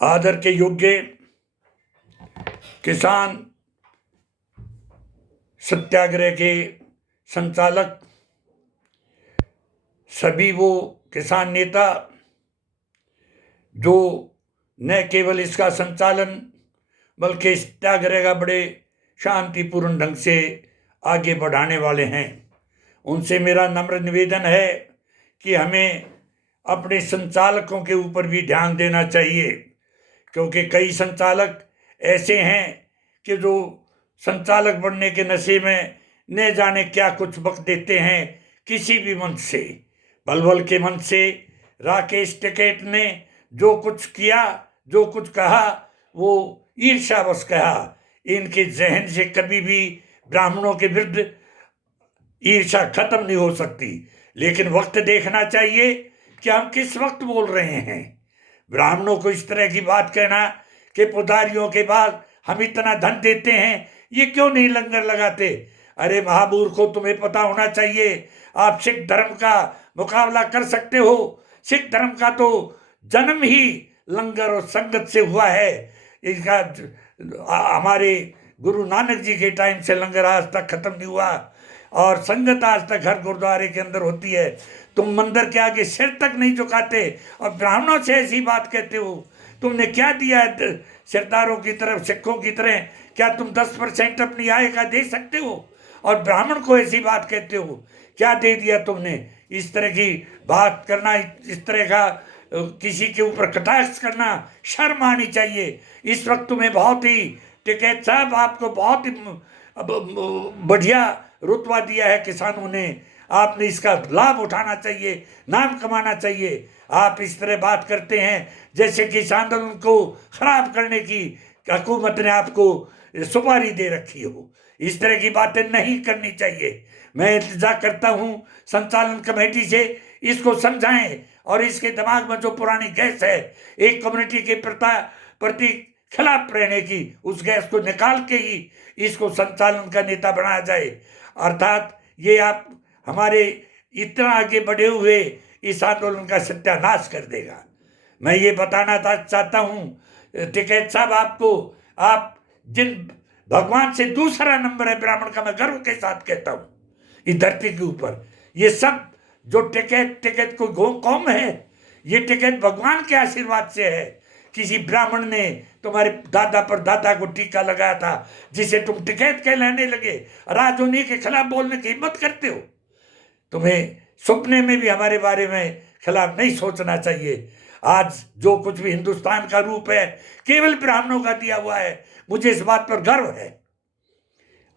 आदर के योग्य किसान सत्याग्रह के संचालक, सभी वो किसान नेता जो न केवल इसका संचालन बल्कि सत्याग्रह का बड़े शांतिपूर्ण ढंग से आगे बढ़ाने वाले हैं, उनसे मेरा नम्र निवेदन है कि हमें अपने संचालकों के ऊपर भी ध्यान देना चाहिए, क्योंकि कई संचालक ऐसे हैं कि जो संचालक बनने के नशे में न जाने क्या कुछ बक देते हैं। किसी भी मंच से, बलबल के मंच से राकेश टिकैत ने जो कुछ किया, जो कुछ कहा, वो ईर्ष्यावश कहा। इनके जहन से कभी भी ब्राह्मणों के विरुद्ध ईर्ष्या खत्म नहीं हो सकती, लेकिन वक्त देखना चाहिए कि हम किस वक्त बोल रहे हैं। ब्राह्मणों को इस तरह की बात कहना कि पुजारियों के बाद हम इतना धन देते हैं, ये क्यों नहीं लंगर लगाते? अरे महामूर्खों, तुम्हें पता होना चाहिए आप सिख धर्म का मुकाबला कर सकते हो। सिख धर्म का तो जन्म ही लंगर और संगत से हुआ है। इसका हमारे गुरु नानक जी के टाइम से लंगर आज तक खत्म नहीं हुआ, और संगत आज तक हर गुरुद्वारे के अंदर होती है। तुम मंदिर के आगे सिर तक नहीं झुकाते और ब्राह्मणों से ऐसी बात कहते हो। तुमने क्या दिया है सरदारों की तरफ, सिखों की तरह? क्या तुम 10% अपनी आय का दे सकते हो और ब्राह्मण को ऐसी बात कहते हो? क्या दे दिया तुमने? इस तरह की बात करना, इस तरह का किसी के ऊपर कटाक्ष करना शर्म आनी चाहिए। इस वक्त तुम्हें बहुत ही, टिकैत साहब, आपको बहुत ही बढ़िया रुतबा दिया है किसानों ने। आपने इसका लाभ उठाना चाहिए, नाम कमाना चाहिए। आप इस तरह बात करते हैं जैसे कि इस आंदोलन को खराब करने की हुकूमत ने आपको सुपारी दे रखी हो। इस तरह की बातें नहीं करनी चाहिए। मैं इंतजार करता हूँ संचालन कमेटी से इसको समझाएं और इसके दिमाग में जो पुरानी गैस है एक कम्युनिटी के प्रति खिलाफ रहने की, उस गैस को निकाल के ही इसको संचालन का नेता बनाया जाए। अर्थात ये आप हमारे इतना आगे बढ़े हुए इस आंदोलन का सत्यानाश कर देगा। मैं ये बताना चाहता हूँ टिकैत साहब आपको, आप जिन भगवान से दूसरा नंबर है ब्राह्मण का, मैं गर्व के साथ कहता हूँ इस धरती के ऊपर। ये सब जो टिकैत को कौम है, ये टिकैत भगवान के आशीर्वाद से है। किसी ब्राह्मण ने तुम्हारे दादा पर दादा को टीका लगाया था, जिसे तुम टिकैत कहलाने लगे, आज उन्हीं के खिलाफ बोलने की हिम्मत करते हो। तुम्हें सपने में भी हमारे बारे में खिलाफ नहीं सोचना चाहिए। आज जो कुछ भी हिंदुस्तान का रूप है केवल ब्राह्मणों का दिया हुआ है। मुझे इस बात पर गर्व है।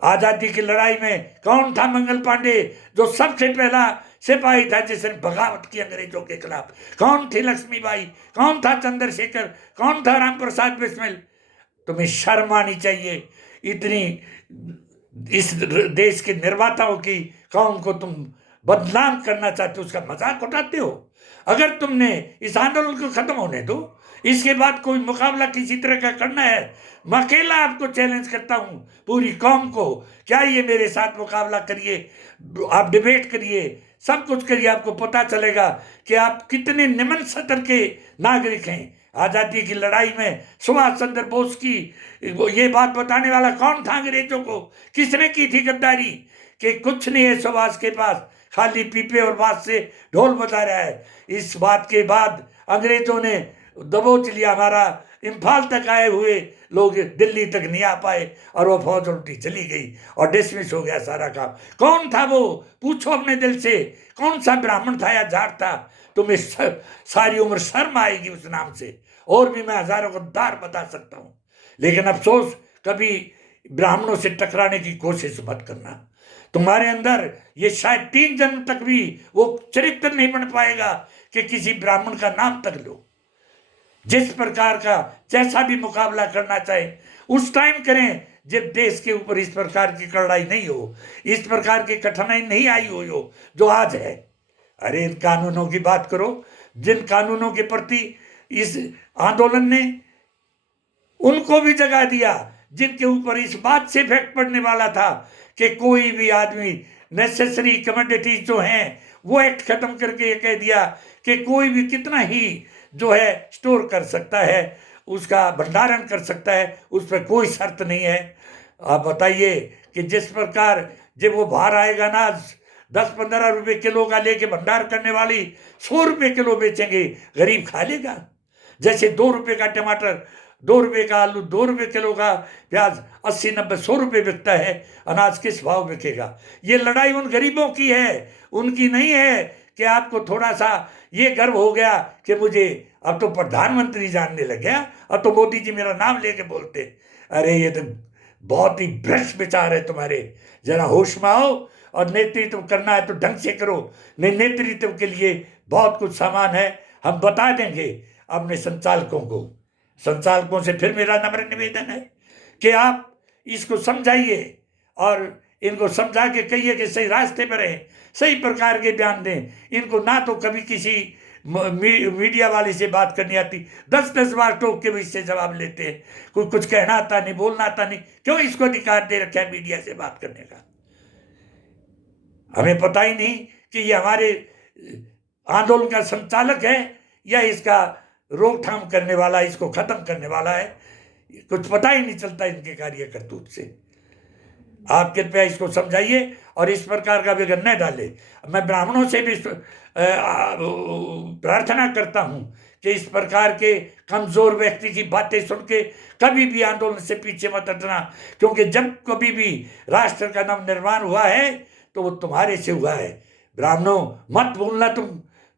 आजादी की लड़ाई में कौन था मंगल पांडे, जो सबसे पहला सिपाही था जिसने बगावत की अंग्रेजों के खिलाफ? कौन थी लक्ष्मीबाई? कौन था चंद्रशेखर? कौन था राम प्रसाद बिस्मिल? तुम्हें शर्म आनी चाहिए। इतनी इस देश के निर्माताओं की कौम को तुम बदनाम करना चाहते हो, उसका मजाक उठाते हो। अगर तुमने इस आंदोलन को खत्म होने दो, इसके बाद कोई मुकाबला किसी तरह का करना है, मैं अकेला आपको चैलेंज करता हूं, पूरी कौम को, क्या ये मेरे साथ मुकाबला करिए, आप डिबेट करिए, सब कुछ करिए। आपको पता चलेगा कि आप कितने निम्न सतर के नागरिक हैं। आज़ादी की लड़ाई में सुभाष चंद्र बोस की ये बात बताने वाला कौन था अंग्रेजों को? किसने की थी गद्दारी? कि कुछ नहीं है सुभाष के पास, खाली पीपे और बात से ढोल बजा रहा है। इस बात के बाद अंग्रेजों ने दबोच लिया हमारा। इम्फाल तक आए हुए लोग दिल्ली तक नहीं आ पाए और वो फौज उल्टी चली गई और डिसमिस हो गया सारा काम। कौन था वो? पूछो अपने दिल से, कौन सा ब्राह्मण था या जाट था? तुम्हें सारी उम्र शर्म आएगी उस नाम से। और भी मैं हजारों को दार बता सकता हूँ, लेकिन अफसोस कभी ब्राह्मणों से टकराने की कोशिश मत करना। तुम्हारे अंदर ये शायद 3 जन्म तक भी वो चरित्र नहीं बन पाएगा कि किसी ब्राह्मण का नाम तक लो। जिस प्रकार का जैसा भी मुकाबला करना चाहे उस टाइम करें जब देश के ऊपर इस प्रकार की कड़ाई नहीं हो, इस प्रकार की कठिनाई नहीं आई हो जो आज है। अरे इन कानूनों की बात करो, जिन कानूनों के प्रति इस आंदोलन ने उनको भी जगा दिया, जिनके ऊपर इस बात से इफेक्ट पड़ने वाला था कि कोई भी आदमी नेसेसरी कमोडिटीज जो हैं वो एक्ट खत्म करके ये कह दिया कि कोई भी कितना ही जो है स्टोर कर सकता है, उसका भंडारण कर सकता है, उस पर कोई शर्त नहीं है। आप बताइए कि जिस प्रकार जब वो बाहर आएगा ना 10-15 रुपए किलो का लेके भंडार करने वाली 100 रुपए किलो बेचेंगे, गरीब खा लेगा। जैसे 2 रुपए का टमाटर, 2 रुपए का आलू, 2 रुपए किलो का प्याज 80-90-100 रुपए बिकता है, अनाज किस भाव बिकेगा? ये लड़ाई उन गरीबों की है, उनकी नहीं है कि आपको थोड़ा सा ये गर्व हो गया कि मुझे अब तो प्रधानमंत्री जानने लग गया, अब तो मोदी जी मेरा नाम लेके बोलते। अरे ये तो बहुत ही भ्रष्ट विचार है तुम्हारे। जरा होश में आओ और नेतृत्व करना है तो ढंग से करो। नहीं, नेतृत्व के लिए बहुत कुछ सामान है, हम बता देंगे अपने संचालकों को। संचालकों से फिर मेरा नम्र निवेदन है कि आप इसको समझाइए और इनको समझा के कहिए कि सही रास्ते पर रहें, सही प्रकार के बयान दें। इनको ना तो कभी किसी मीडिया वाले से बात करनी आती, 10-10 बार टोक के भी इससे जवाब लेते हैं। कोई कुछ कहना आता नहीं, बोलना आता नहीं, क्यों इसको अधिकार दे रखा है मीडिया से बात करने का? हमें पता ही नहीं कि ये हमारे आंदोलन का संचालक है या इसका रोकथाम करने वाला, इसको खत्म करने वाला है। कुछ पता ही नहीं चलता इनके कार्य करतूत से। आप कृपया इसको समझाइए और इस प्रकार का विघ्न न डाले। मैं ब्राह्मणों से भी प्रार्थना करता हूं कि इस प्रकार के कमजोर व्यक्ति की बातें सुन के कभी भी आंदोलन से पीछे मत हटना, क्योंकि जब कभी भी राष्ट्र का नवनिर्माण हुआ है तो वो तुम्हारे से हुआ है। ब्राह्मणों, मत भूलना तुम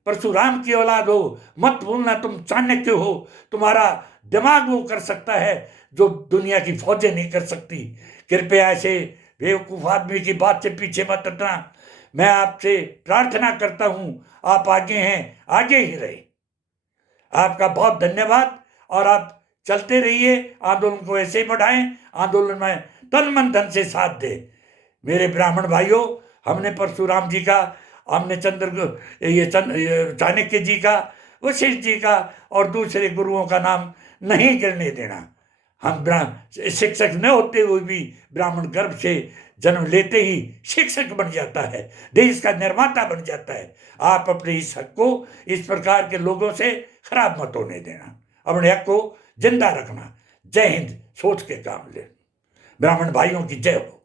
परशुराम की औलाद हो, मत भूलना तुम चाणक्य हो। तुम्हारा दिमाग वो कर सकता है जो दुनिया की फौजें नहीं कर सकती। कृपया ऐसे बेवकूफ आदमी की बात से पीछे मत हटना। मैं आपसे प्रार्थना करता हूं, आप आगे हैं, आगे ही रहे। आपका बहुत धन्यवाद और आप चलते रहिए, आंदोलन को ऐसे ही बढ़ाएं, आंदोलन में तन मन धन से साथ दें। मेरे ब्राह्मण भाइयों, हमने परशुराम जी का, हमने चाणक्य जी का, वशिष्ठ जी का और दूसरे गुरुओं का नाम नहीं गिरने देना। हम शिक्षक न होते हुए भी ब्राह्मण गर्भ से जन्म लेते ही शिक्षक बन जाता है, देश का निर्माता बन जाता है। आप अपने इस हक को इस प्रकार के लोगों से खराब मत होने देना, अपने हक को जिंदा रखना। जय हिंद, सोच के काम ले। ब्राह्मण भाइयों की जय हो।